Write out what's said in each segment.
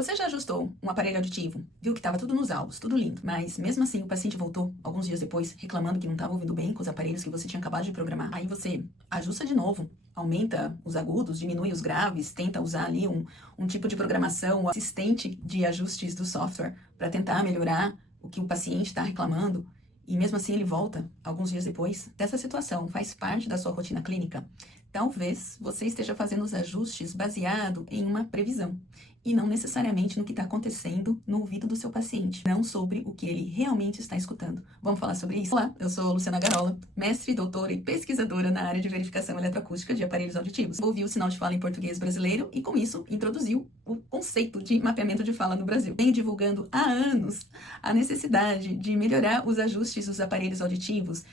Você já ajustou um aparelho auditivo, viu que estava tudo nos alvos, tudo lindo, mas mesmo assim o paciente voltou alguns dias depois reclamando que não estava ouvindo bem com os aparelhos que você tinha acabado de programar. Aí você ajusta de novo, aumenta os agudos, diminui os graves, tenta usar ali um tipo de programação, um assistente de ajustes do software para tentar melhorar o que o paciente está reclamando. E mesmo assim ele volta alguns dias depois. Dessa situação faz parte da sua rotina clínica. Talvez você esteja fazendo os ajustes baseado em uma previsão e não necessariamente no que está acontecendo no ouvido do seu paciente, não sobre o que ele realmente está escutando. Vamos falar sobre isso? Olá, eu sou Luciana Garola, mestre, doutora e pesquisadora na área de verificação eletroacústica de aparelhos auditivos. Ouvi o sinal de fala em português brasileiro e, com isso, introduziu o conceito de mapeamento de fala no Brasil. Venho divulgando há anos a necessidade de melhorar os ajustes dos aparelhos auditivos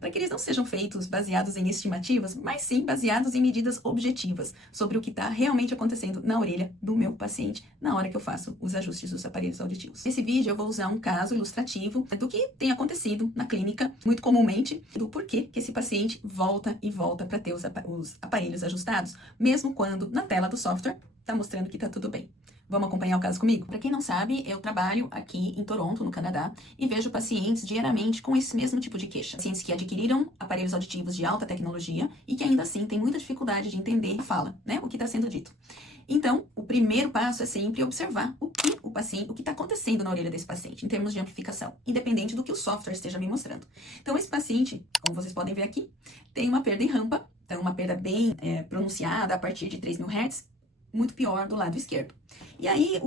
para que eles não sejam feitos baseados em estimativas, mas sim baseados em medidas objetivas sobre o que está realmente acontecendo na orelha do meu paciente na hora que eu faço os ajustes dos aparelhos auditivos. Nesse vídeo eu vou usar um caso ilustrativo do que tem acontecido na clínica, muito comumente, do porquê que esse paciente volta e volta para ter os aparelhos ajustados, mesmo quando na tela do software está mostrando que está tudo bem. Vamos acompanhar o caso comigo? Para quem não sabe, eu trabalho aqui em Toronto, no Canadá, e vejo pacientes diariamente com esse mesmo tipo de queixa. Pacientes que adquiriram aparelhos auditivos de alta tecnologia e que ainda assim têm muita dificuldade de entender a fala, né? O que está sendo dito. Então, o primeiro passo é sempre observar o que está acontecendo na orelha desse paciente, em termos de amplificação, independente do que o software esteja me mostrando. Então, esse paciente, como vocês podem ver aqui, tem uma perda em rampa, então uma perda bem pronunciada a partir de 3.000 Hz, muito pior do lado esquerdo. E aí,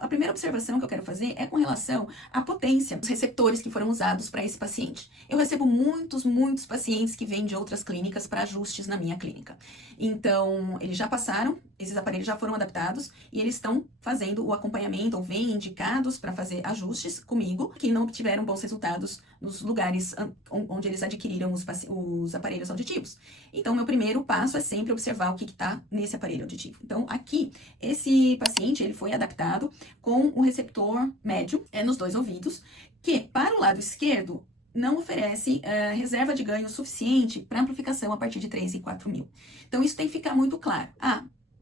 a primeira observação que eu quero fazer é com relação à potência dos receptores que foram usados para esse paciente. Eu recebo muitos pacientes que vêm de outras clínicas para ajustes na minha clínica. Então, eles já passaram, esses aparelhos já foram adaptados e eles estão fazendo o acompanhamento ou vêm indicados para fazer ajustes comigo que não obtiveram bons resultados nos lugares onde eles adquiriram os aparelhos auditivos. Então, meu primeiro passo é sempre observar o que está nesse aparelho auditivo. Então, aqui, esse paciente, ele foi adaptado com um receptor médio nos dois ouvidos, que para o lado esquerdo não oferece reserva de ganho suficiente para amplificação a partir de 3 e 4 mil. Então, isso tem que ficar muito claro.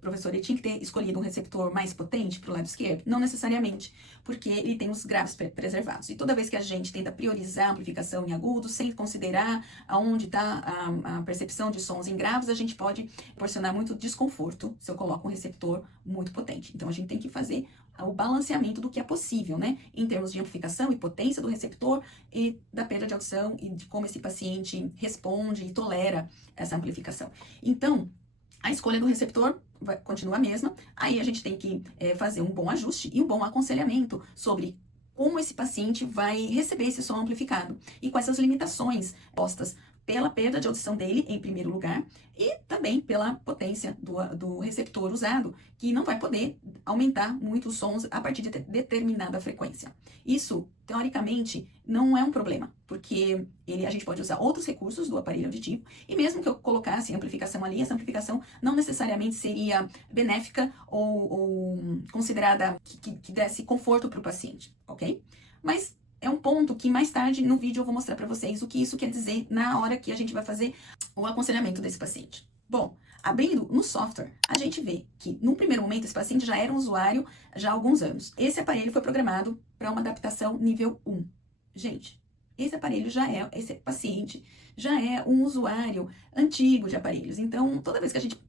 Professor, ele tinha que ter escolhido um receptor mais potente para o lado esquerdo? Não necessariamente, porque ele tem os graves preservados. E toda vez que a gente tenta priorizar a amplificação em agudos, sem considerar aonde está a percepção de sons em graves, a gente pode proporcionar muito desconforto se eu coloco um receptor muito potente. Então, a gente tem que fazer o balanceamento do que é possível, né? Em termos de amplificação e potência do receptor e da perda de audição e de como esse paciente responde e tolera essa amplificação. Então, a escolha do receptor continua a mesma, aí a gente tem que fazer um bom ajuste e um bom aconselhamento sobre como esse paciente vai receber esse som amplificado e quais as limitações postas pela perda de audição dele, em primeiro lugar, e também pela potência do receptor usado, que não vai poder aumentar muito os sons a partir de determinada frequência. Isso, teoricamente, não é um problema, porque a gente pode usar outros recursos do aparelho auditivo, e mesmo que eu colocasse amplificação ali, essa amplificação não necessariamente seria benéfica ou considerada que desse conforto para o paciente, ok? Mas é um ponto que mais tarde no vídeo eu vou mostrar para vocês o que isso quer dizer na hora que a gente vai fazer o aconselhamento desse paciente. Bom, abrindo no software, a gente vê que, num primeiro momento, esse paciente já era um usuário já há alguns anos. Esse aparelho foi programado para uma adaptação nível 1. Gente, esse paciente já é um usuário antigo de aparelhos. Então, toda vez que a gente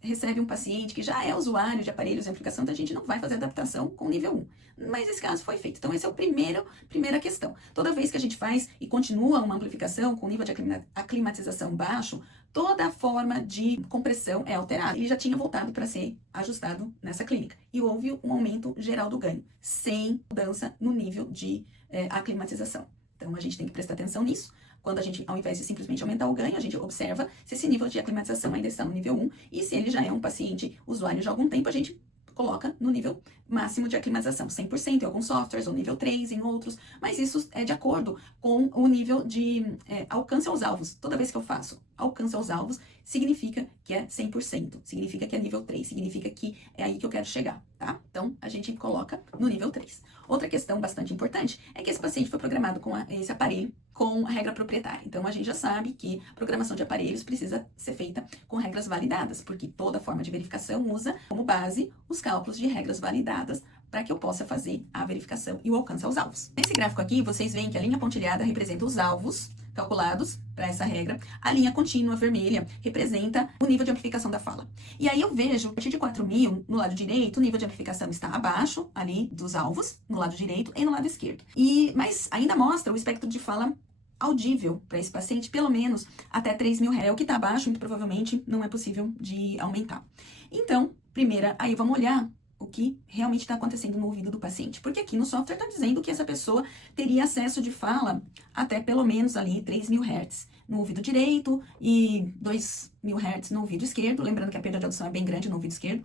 recebe um paciente que já é usuário de aparelhos de amplificação, então a gente não vai fazer adaptação com nível 1. Mas esse caso foi feito. Então, essa é a primeira questão. Toda vez que a gente faz e continua uma amplificação com nível de aclimatização baixo, toda a forma de compressão é alterada. Ele já tinha voltado para ser ajustado nessa clínica. E houve um aumento geral do ganho, sem mudança no nível de aclimatização. Então, a gente tem que prestar atenção nisso. Quando a gente, ao invés de simplesmente aumentar o ganho, a gente observa se esse nível de aclimatização ainda está no nível 1 e se ele já é um paciente usuário de algum tempo, a gente coloca no nível máximo de aclimatização, 100% em alguns softwares, ou nível 3 em outros, mas isso é de acordo com o nível de alcance aos alvos. Toda vez que eu faço alcance aos alvos, significa que é 100%, significa que é nível 3, significa que é aí que eu quero chegar, tá? Então, a gente coloca no nível 3. Outra questão bastante importante é que esse paciente foi programado com esse aparelho com a regra proprietária. Então, a gente já sabe que programação de aparelhos precisa ser feita com regras validadas, porque toda forma de verificação usa como base os cálculos de regras validadas para que eu possa fazer a verificação e o alcance aos alvos. Nesse gráfico aqui, vocês veem que a linha pontilhada representa os alvos calculados para essa regra, a linha contínua vermelha representa o nível de amplificação da fala. E aí eu vejo, a partir de 4.000, no lado direito, o nível de amplificação está abaixo ali dos alvos, no lado direito e no lado esquerdo. Mas ainda mostra o espectro de fala audível para esse paciente, pelo menos até 3.000 Hz. O que está abaixo, muito provavelmente, não é possível de aumentar. Então, aí vamos olhar o que realmente está acontecendo no ouvido do paciente. Porque aqui no software está dizendo que essa pessoa teria acesso de fala até pelo menos ali 3.000 Hz no ouvido direito e 2.000 Hz no ouvido esquerdo. Lembrando que a perda de audição é bem grande no ouvido esquerdo.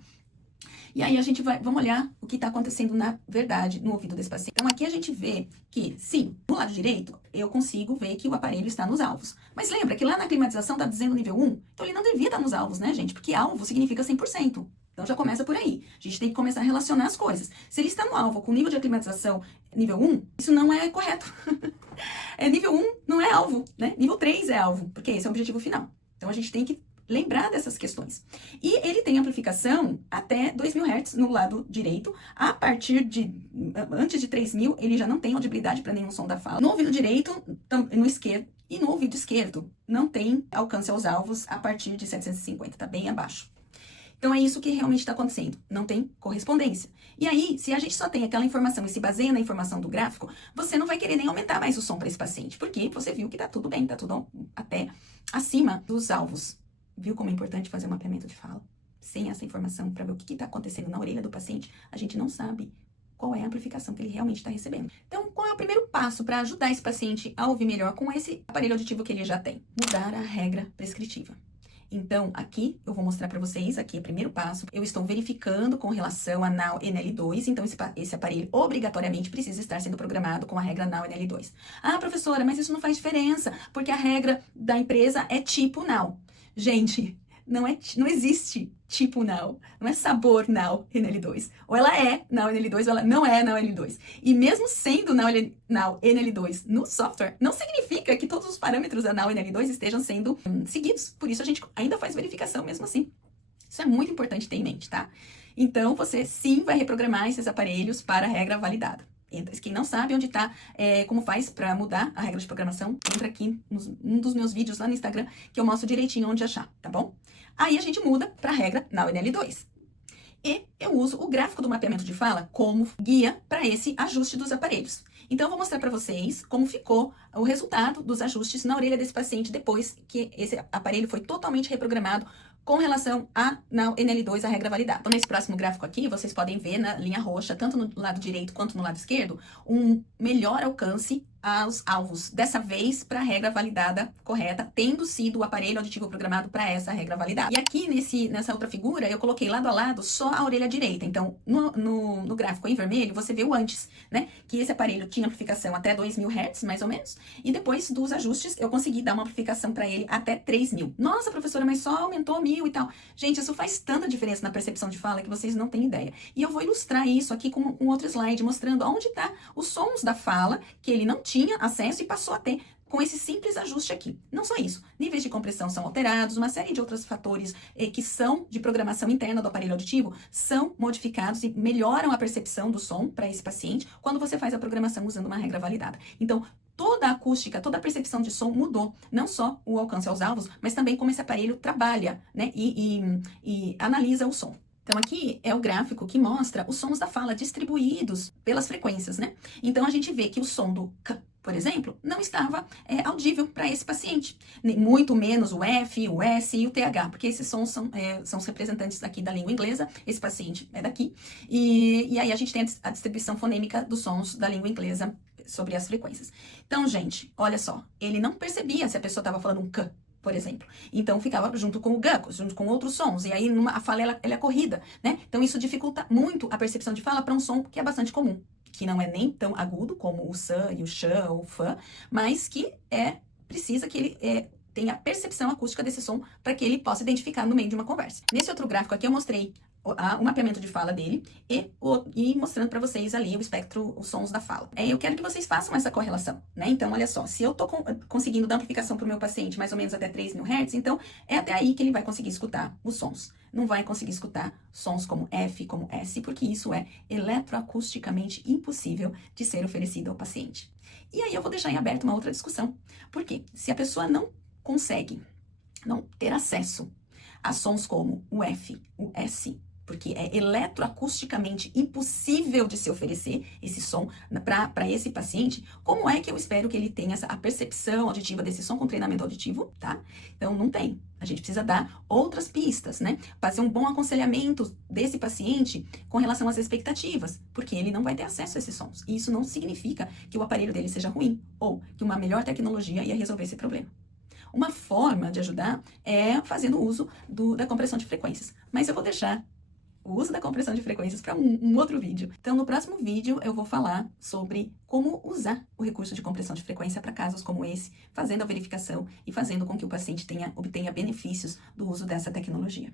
E aí vamos olhar o que está acontecendo na verdade no ouvido desse paciente. Então aqui a gente vê que, sim, no lado direito, eu consigo ver que o aparelho está nos alvos. Mas lembra que lá na climatização está dizendo nível 1? Então ele não devia estar nos alvos, né, gente? Porque alvo significa 100%. Então já começa por aí. A gente tem que começar a relacionar as coisas. Se ele está no alvo com nível de aclimatização nível 1, isso não é correto. Nível 1 não é alvo, né? Nível 3 é alvo, porque esse é o objetivo final. Então a gente tem que lembrar dessas questões. E ele tem amplificação até 2.000 Hz no lado direito. Antes de 3.000, ele já não tem audibilidade para nenhum som da fala. No ouvido direito, no esquerdo, e no ouvido esquerdo, não tem alcance aos alvos a partir de 750, tá bem abaixo. Então, é isso que realmente está acontecendo. Não tem correspondência. E aí, se a gente só tem aquela informação e se baseia na informação do gráfico, você não vai querer nem aumentar mais o som para esse paciente, porque você viu que tá tudo bem, tá tudo até acima dos alvos. Viu como é importante fazer um mapeamento de fala? Sem essa informação, para ver o que está acontecendo na orelha do paciente, a gente não sabe qual é a amplificação que ele realmente está recebendo. Então, qual é o primeiro passo para ajudar esse paciente a ouvir melhor com esse aparelho auditivo que ele já tem? Mudar a regra prescritiva. Então, aqui eu vou mostrar para vocês, aqui é o primeiro passo. Eu estou verificando com relação a NAO NL2, então esse aparelho obrigatoriamente precisa estar sendo programado com a regra NAO NL2. Ah, professora, mas isso não faz diferença, porque a regra da empresa é tipo NAO. Gente, não existe tipo NAO, não é sabor NAO NL2. Ou ela é NAO NL2 ou ela não é NAO NL2. E mesmo sendo NAO NL2 no software, não significa que todos os parâmetros da NAO NL2 estejam sendo seguidos. Por isso a gente ainda faz verificação mesmo assim. Isso é muito importante ter em mente, tá? Então, você sim vai reprogramar esses aparelhos para a regra validada. Quem não sabe onde está, como faz para mudar a regra de programação, entra aqui num dos meus vídeos lá no Instagram, que eu mostro direitinho onde achar, tá bom? Aí a gente muda para a regra NAO NL2. E eu uso o gráfico do mapeamento de fala como guia para esse ajuste dos aparelhos. Então, eu vou mostrar para vocês como ficou o resultado dos ajustes na orelha desse paciente depois que esse aparelho foi totalmente reprogramado com relação a NAO NL2, a regra validada. Então, nesse próximo gráfico aqui, vocês podem ver na linha roxa, tanto no lado direito quanto no lado esquerdo, um melhor alcance aos alvos. Dessa vez, para a regra validada correta, tendo sido o aparelho auditivo programado para essa regra validada. E aqui, nessa outra figura, eu coloquei lado a lado só a orelha direita. Então, no gráfico em vermelho, você vê o antes, né? Que esse aparelho tinha amplificação até 2.000 Hz, mais ou menos. E depois dos ajustes, eu consegui dar uma amplificação para ele até 3.000. Nossa, professora, mas só aumentou 1.000 e tal. Gente, isso faz tanta diferença na percepção de fala que vocês não têm ideia. E eu vou ilustrar isso aqui com um outro slide, mostrando onde tá os sons da fala que ele não tinha acesso e passou a ter com esse simples ajuste aqui. Não só isso, níveis de compressão são alterados, uma série de outros fatores que são de programação interna do aparelho auditivo são modificados e melhoram a percepção do som para esse paciente quando você faz a programação usando uma regra validada. Então, toda a acústica, toda a percepção de som mudou, não só o alcance aos alvos, mas também como esse aparelho trabalha, né, e analisa o som. Então, aqui é o gráfico que mostra os sons da fala distribuídos pelas frequências, né? Então, a gente vê que o som do K, por exemplo, não estava audível para esse paciente. Muito menos o F, o S e o TH, porque esses sons são os representantes aqui da língua inglesa, esse paciente é daqui. E aí a gente tem a distribuição fonêmica dos sons da língua inglesa sobre as frequências. Então, gente, olha só, ele não percebia se a pessoa estava falando um K, por exemplo. Então, ficava junto com o G, junto com outros sons. E aí, a fala, ela é corrida, né? Então, isso dificulta muito a percepção de fala para um som que é bastante comum, que não é nem tão agudo como o S e o X ou o F, mas que precisa que ele tenha a percepção acústica desse som para que ele possa identificar no meio de uma conversa. Nesse outro gráfico aqui, eu mostrei o mapeamento de fala dele e mostrando para vocês ali o espectro, os sons da fala. Eu quero que vocês façam essa correlação, né? Então, olha só, se eu tô conseguindo dar amplificação para o meu paciente mais ou menos até 3.000 Hz, então é até aí que ele vai conseguir escutar os sons. Não vai conseguir escutar sons como F, como S, porque isso é eletroacusticamente impossível de ser oferecido ao paciente. E aí eu vou deixar em aberto uma outra discussão. Por quê? Se a pessoa não consegue não ter acesso a sons como o F, o S, porque é eletroacusticamente impossível de se oferecer esse som para esse paciente, como é que eu espero que ele tenha a percepção auditiva desse som com treinamento auditivo, tá? Então, não tem. A gente precisa dar outras pistas, né? Fazer um bom aconselhamento desse paciente com relação às expectativas, porque ele não vai ter acesso a esses sons. E isso não significa que o aparelho dele seja ruim, ou que uma melhor tecnologia ia resolver esse problema. Uma forma de ajudar é fazendo uso da compressão de frequências. Mas eu vou deixar o uso da compressão de frequências para um outro vídeo. Então, no próximo vídeo, eu vou falar sobre como usar o recurso de compressão de frequência para casos como esse, fazendo a verificação e fazendo com que o paciente obtenha benefícios do uso dessa tecnologia.